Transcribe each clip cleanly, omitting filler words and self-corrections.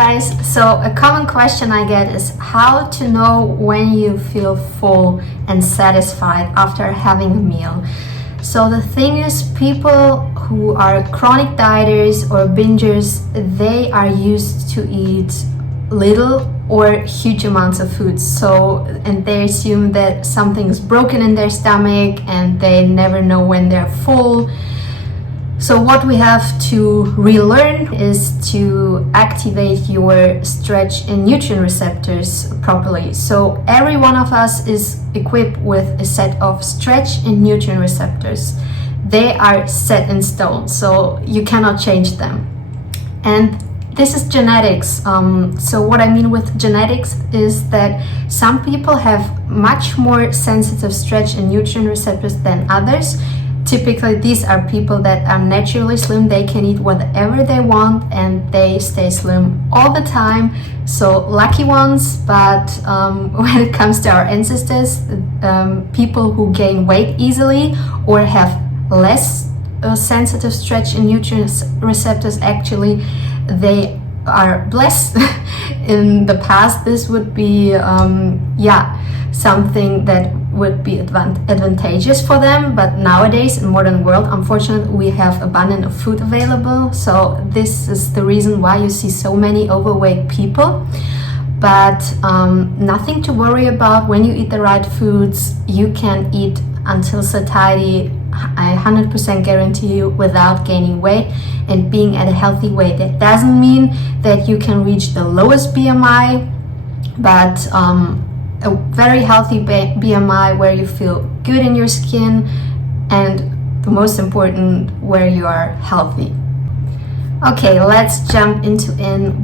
guys! So a common question I get is how to know when you feel full and satisfied after having a meal. So the thing is, people who are chronic dieters or bingers, they are used to eat little or huge amounts of food. And they assume that something is broken in their stomach and they never know when they're full. So what we have to relearn is to activate your stretch and nutrient receptors properly. So every one of us is equipped with a set of stretch and nutrient receptors. They are set in stone, so you cannot change them. And this is genetics. So what I mean with genetics is that some people have much more sensitive stretch and nutrient receptors than others. Typically, these are people that are naturally slim. They can eat whatever they want and they stay slim all the time. So lucky ones. But when it comes to our ancestors, people who gain weight easily or have less sensitive stretch and nutrient receptors, actually, they are blessed. In the past, this would be something that would be advantageous for them, but nowadays in modern world, unfortunately, we have abundant of food available. So this is the reason why you see so many overweight people. But nothing to worry about. When you eat the right foods, you can eat until satiety, I 100% guarantee you, without gaining weight and being at a healthy weight. That doesn't mean that you can reach the lowest BMI, but a very healthy BMI where you feel good in your skin, and the most important, where you are healthy. Okay, let's jump into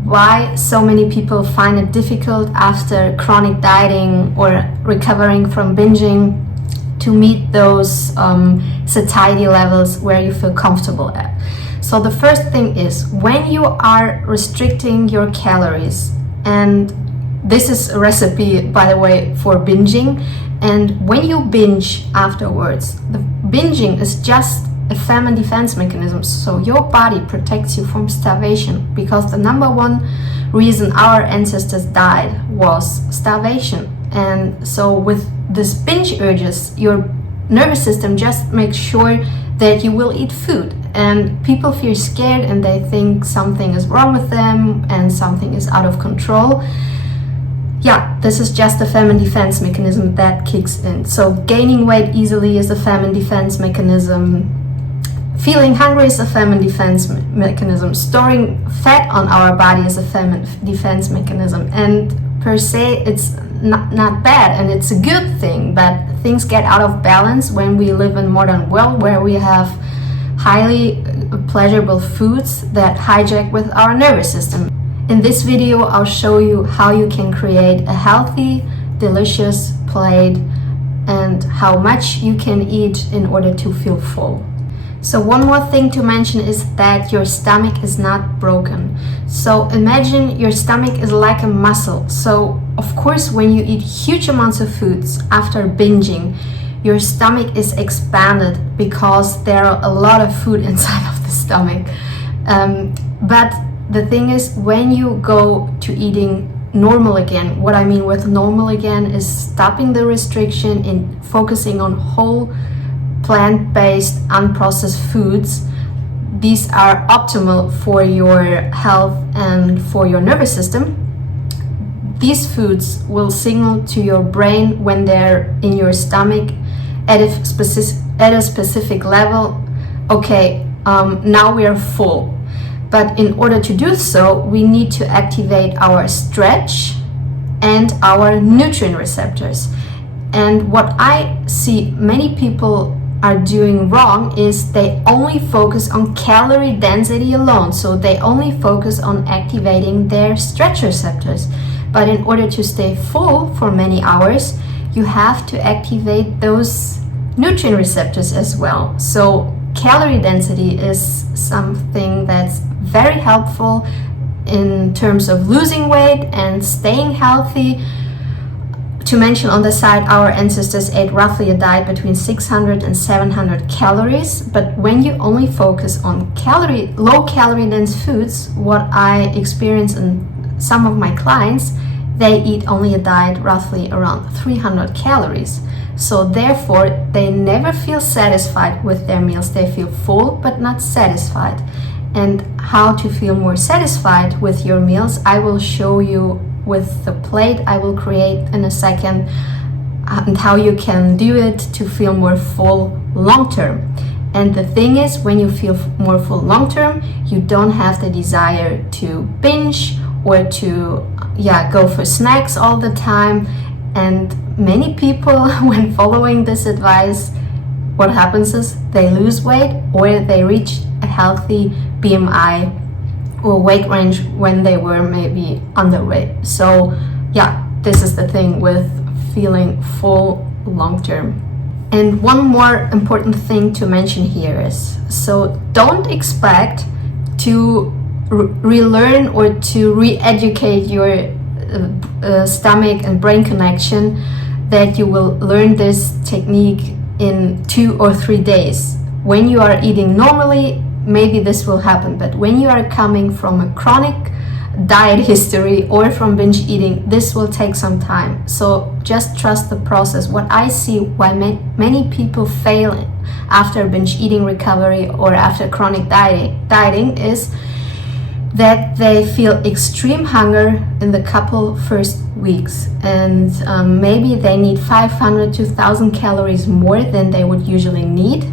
why so many people find it difficult after chronic dieting or recovering from binging to meet those satiety levels where you feel comfortable at. So the first thing is, when you are restricting your calories, and this is a recipe, by the way, for binging. And when you binge afterwards, the binging is just a famine defense mechanism. So your body protects you from starvation, because the number one reason our ancestors died was starvation. And so with this binge urges, your nervous system just makes sure that you will eat food. And people feel scared and they think something is wrong with them and something is out of control. Yeah, this is just a famine defense mechanism that kicks in. So gaining weight easily is a famine defense mechanism. Feeling hungry is a famine defense mechanism. Storing fat on our body is a famine defense mechanism. And per se, it's not bad and it's a good thing, but things get out of balance when we live in modern world where we have highly pleasurable foods that hijack with our nervous system. In this video, I'll show you how you can create a healthy, delicious plate and how much you can eat in order to feel full. So one more thing to mention is that your stomach is not broken. So imagine your stomach is like a muscle. So of course, when you eat huge amounts of foods after binging, your stomach is expanded because there are a lot of food inside of the stomach. But the thing is, when you go to eating normal again, what I mean with normal again is stopping the restriction and focusing on whole plant-based unprocessed foods. These are optimal for your health and for your nervous system. These foods will signal to your brain when they're in your stomach at a specific level, okay, now we are full. But in order to do so, we need to activate our stretch and our nutrient receptors. And what I see many people are doing wrong is they only focus on calorie density alone. So they only focus on activating their stretch receptors. But in order to stay full for many hours, you have to activate those nutrient receptors as well. So calorie density is something that's very helpful in terms of losing weight and staying healthy. To mention on the side, our ancestors ate roughly a diet between 600 and 700 calories. But when you only focus on low calorie dense foods, what I experience in some of my clients, they eat only a diet roughly around 300 calories. So therefore, they never feel satisfied with their meals. They feel full but not satisfied. And how to feel more satisfied with your meals, I will show you with the plate I will create in a second, and how you can do it to feel more full long term. And the thing is, when you feel more full long term, you don't have the desire to binge or to go for snacks all the time. And many people, when following this advice, what happens is they lose weight or they reach a healthy BMI or weight range when they were maybe underweight. So this is the thing with feeling full long term. And one more important thing to mention here is, so don't expect to relearn or to re-educate your stomach and brain connection, that you will learn this technique in 2 or 3 days. When you are eating normally, maybe this will happen, but when you are coming from a chronic diet history or from binge eating, this will take some time. So just trust the process. What I see why many people fail after binge eating recovery or after chronic dieting is that they feel extreme hunger in the couple first weeks, and maybe they need 500 to 1,000 calories more than they would usually need.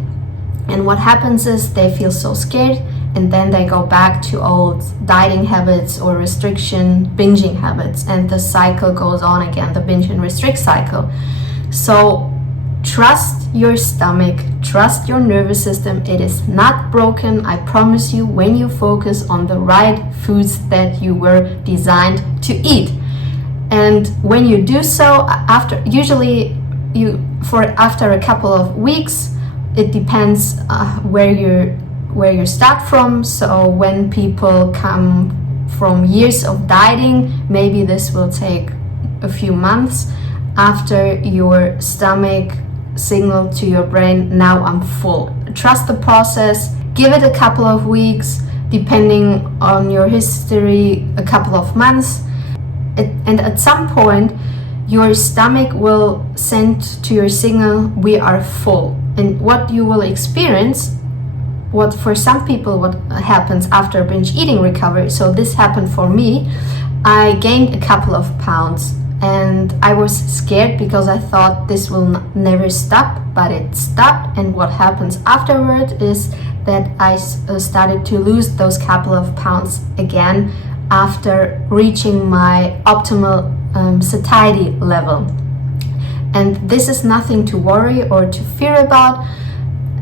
And what happens is they feel so scared, and then they go back to old dieting habits or restriction binging habits, and the cycle goes on again, the binge and restrict cycle. So trust your stomach, trust your nervous system. It is not broken. I promise you, when you focus on the right foods that you were designed to eat. And when you do so, after a couple of weeks, it depends where you start from. So when people come from years of dieting, maybe this will take a few months after your stomach signal to your brain, now I'm full. Trust the process, give it a couple of weeks, depending on your history, a couple of months. And at some point, your stomach will send to your signal, we are full. And what you will experience, what for some people what happens after binge eating recovery, so this happened for me, I gained a couple of pounds. And I was scared because I thought this will never stop, but it stopped. And what happens afterward is that I started to lose those couple of pounds again after reaching my optimal satiety level. And this is nothing to worry or to fear about.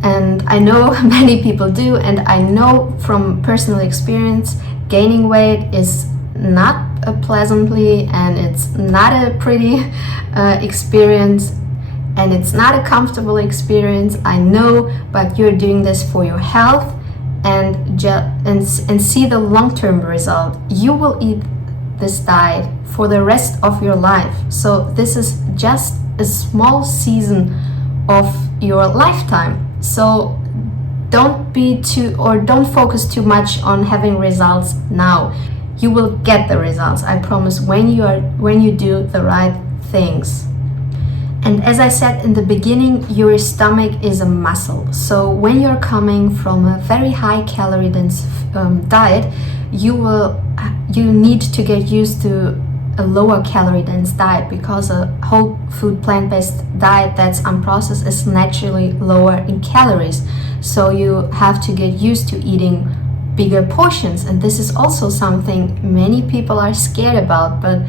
And I know many people do, and I know from personal experience, gaining weight is not a pleasantly, and it's not a pretty experience, and it's not a comfortable experience, I know, but you're doing this for your health and see the long-term result. You will eat this diet for the rest of your life. So this is just a small season of your lifetime. So don't focus too much on having results now. You will get the results, I promise, when you do the right things. And as I said in the beginning, your stomach is a muscle. So when you're coming from a very high calorie dense diet, you need to get used to a lower calorie dense diet, because a whole food plant-based diet that's unprocessed is naturally lower in calories. So you have to get used to eating bigger portions, and this is also something many people are scared about. But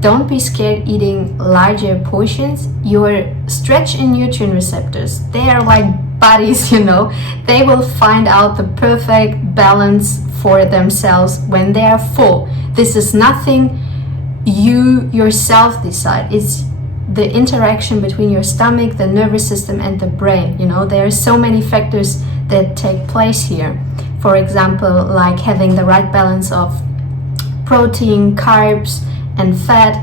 don't be scared eating larger portions. Your stretch and nutrient receptors, they are like buddies, they will find out the perfect balance for themselves when they are full. This is nothing you yourself decide. It's the interaction between your stomach, the nervous system, and the brain. There are so many factors that take place here. For example, like having the right balance of protein, carbs, and fat.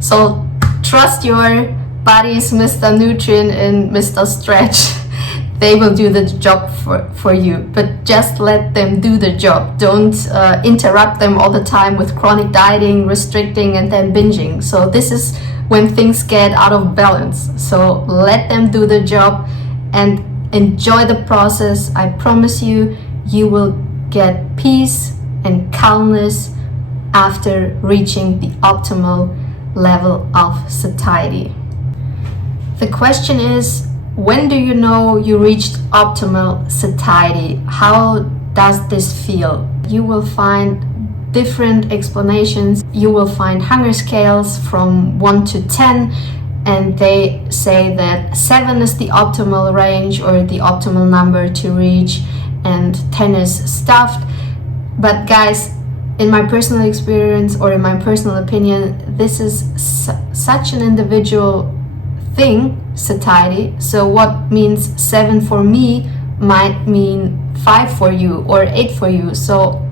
So trust your body's Mr. Nutrient and Mr. Stretch. they will do the job for you, but just let them do the job. Don't interrupt them all the time with chronic dieting, restricting, and then binging. So this is when things get out of balance. So let them do the job and enjoy the process. I promise you, you will get peace and calmness after reaching the optimal level of satiety. The question is, when do you know you reached optimal satiety? How does this feel? You will find different explanations. You will find hunger scales from 1 to 10, and they say that 7 is the optimal range or the optimal number to reach, and 10 is stuffed. But guys, in my personal experience or in my personal opinion, this is such an individual thing, satiety. So what means 7 for me might mean 5 for you or 8 for you. So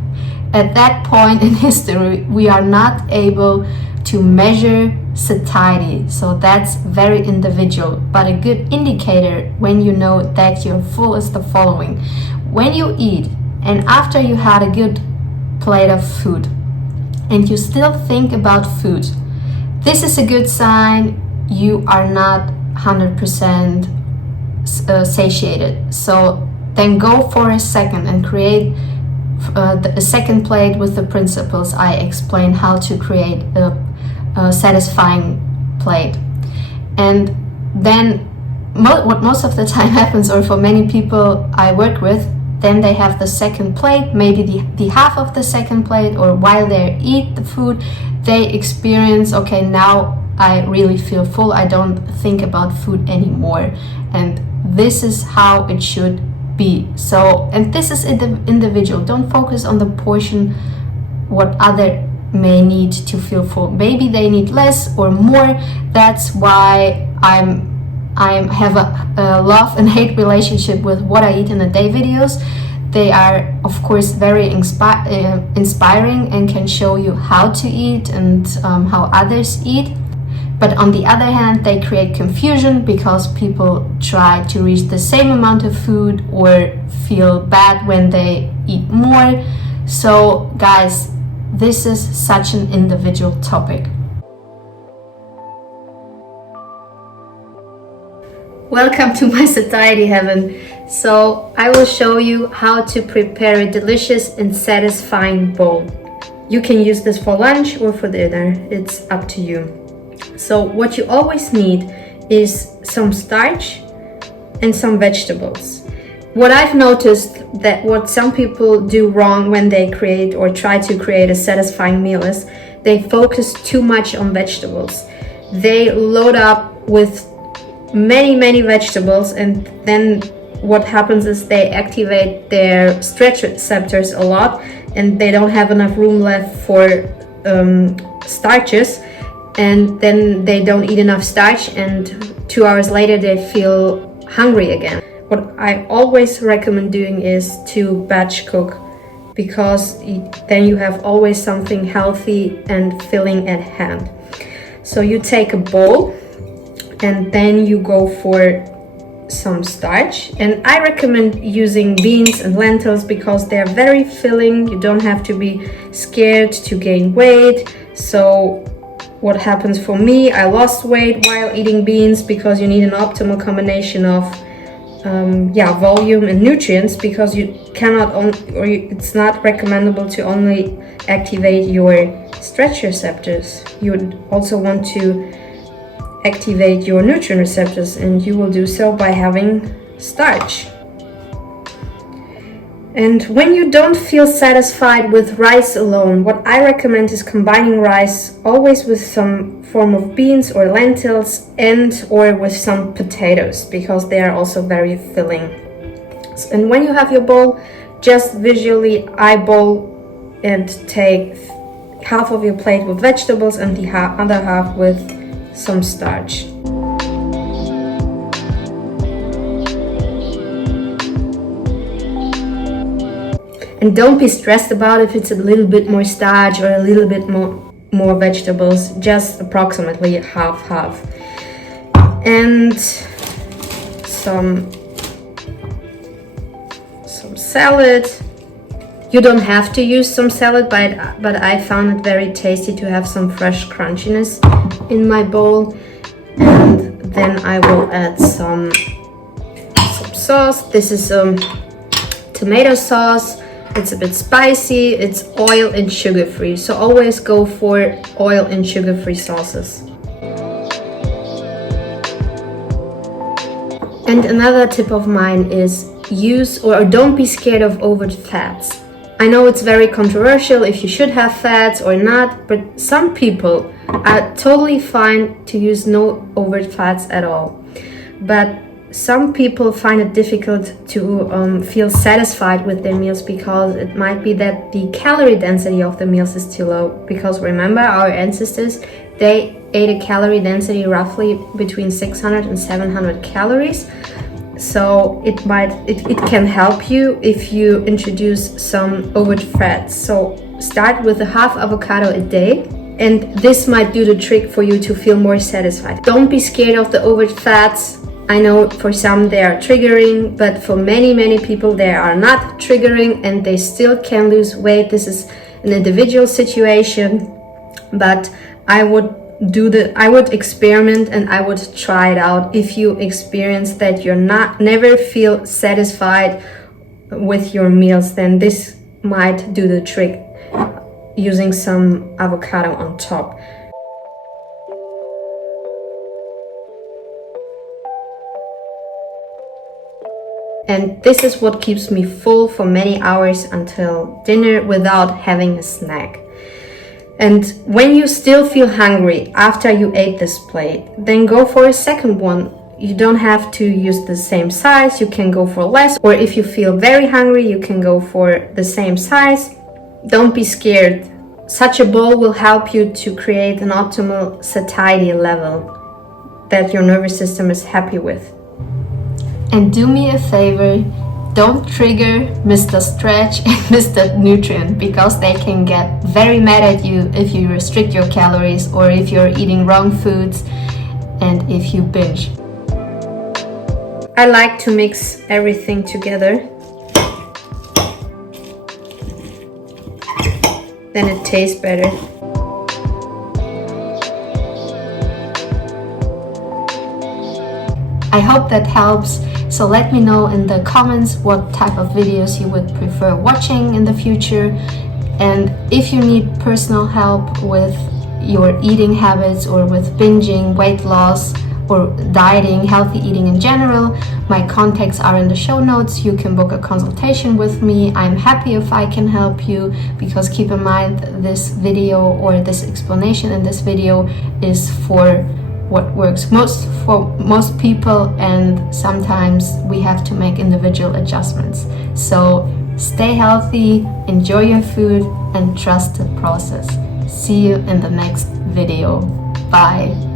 at that point in history, we are not able to measure satiety. So that's very individual. But a good indicator when you know that you're full is the following. When you eat and after you had a good plate of food and you still think about food, this is a good sign you are not 100% satiated. So then go for a second and create a second plate with the principles I explained how to create a satisfying plate. And then what most of the time happens, or for many people I work with, then they have the second plate, maybe the half of the second plate, or while they eat the food, they experience, okay, now I really feel full, I don't think about food anymore. And this is how it should be. So, and this is individual. Don't focus on the portion, what other may need to feel full. Maybe they need less or more. That's why I have a love and hate relationship with what I eat in a day videos. They are, of course, very inspiring and can show you how to eat and how others eat. But on the other hand, they create confusion because people try to reach the same amount of food or feel bad when they eat more. So guys, this is such an individual topic. Welcome to my satiety heaven. So I will show you how to prepare a delicious and satisfying bowl. You can use this for lunch or for dinner, it's up to you. So what you always need is some starch and some vegetables. What I've noticed that what some people do wrong when they create or try to create a satisfying meal is they focus too much on vegetables. They load up with many vegetables, and then what happens is they activate their stretch receptors a lot, and they don't have enough room left for starches, and then they don't eat enough starch, and 2 hours later they feel hungry again. What I always recommend doing is to batch cook, because then you have always something healthy and filling at hand. So you take a bowl and then you go for some starch, and I recommend using beans and lentils because they're very filling. You don't have to be scared to gain weight. So what happens for me, I lost weight while eating beans because you need an optimal combination of volume and nutrients, because you cannot it's not recommendable to only activate your stretch receptors. You would also want to activate your nutrient receptors, and you will do so by having starch. And when you don't feel satisfied with rice alone, what I recommend is combining rice always with some form of beans or lentils, and or with some potatoes, because they are also very filling. And when you have your bowl, just visually eyeball and take half of your plate with vegetables and the other half with some starch. And don't be stressed about if it's a little bit more starch or a little bit more vegetables, just approximately half. And some salad. You don't have to use some salad, but I found it very tasty to have some fresh crunchiness in my bowl. And then I will add some sauce. This is tomato sauce. It's a bit spicy. It's oil and sugar free, so always go for oil and sugar free sauces. And another tip of mine is use or don't be scared of overt fats. I know it's very controversial if you should have fats or not, but some people are totally fine to use no overt fats at all. But some people find it difficult to feel satisfied with their meals because it might be that the calorie density of the meals is too low. Because remember, our ancestors, they ate a calorie density roughly between 600 and 700 calories. So it can help you if you introduce some overt fats. So start with a half avocado a day, and this might do the trick for you to feel more satisfied. Don't be scared of the overt fats. I know for some they are triggering, but for many people they are not triggering and they still can lose weight. This is an individual situation, but I would experiment and I would try it out. If you experience that you're never feel satisfied with your meals, then this might do the trick, using some avocado on top. And this is what keeps me full for many hours until dinner without having a snack. And when you still feel hungry after you ate this plate, then go for a second one. You don't have to use the same size, you can go for less, or if you feel very hungry, you can go for the same size. Don't be scared. Such a bowl will help you to create an optimal satiety level that your nervous system is happy with. And do me a favor, don't trigger Mr. Stretch and Mr. Nutrient, because they can get very mad at you if you restrict your calories or if you're eating wrong foods and if you binge. I like to mix everything together. Then it tastes better. I hope that helps. So let me know in the comments what type of videos you would prefer watching in the future. And if you need personal help with your eating habits or with binging, weight loss, or dieting, healthy eating in general, my contacts are in the show notes. You can book a consultation with me. I'm happy if I can help you, because keep in mind this video or this explanation in this video is for what works most for most people, and sometimes we have to make individual adjustments. So stay healthy, enjoy your food, and trust the process. See you in the next video. Bye.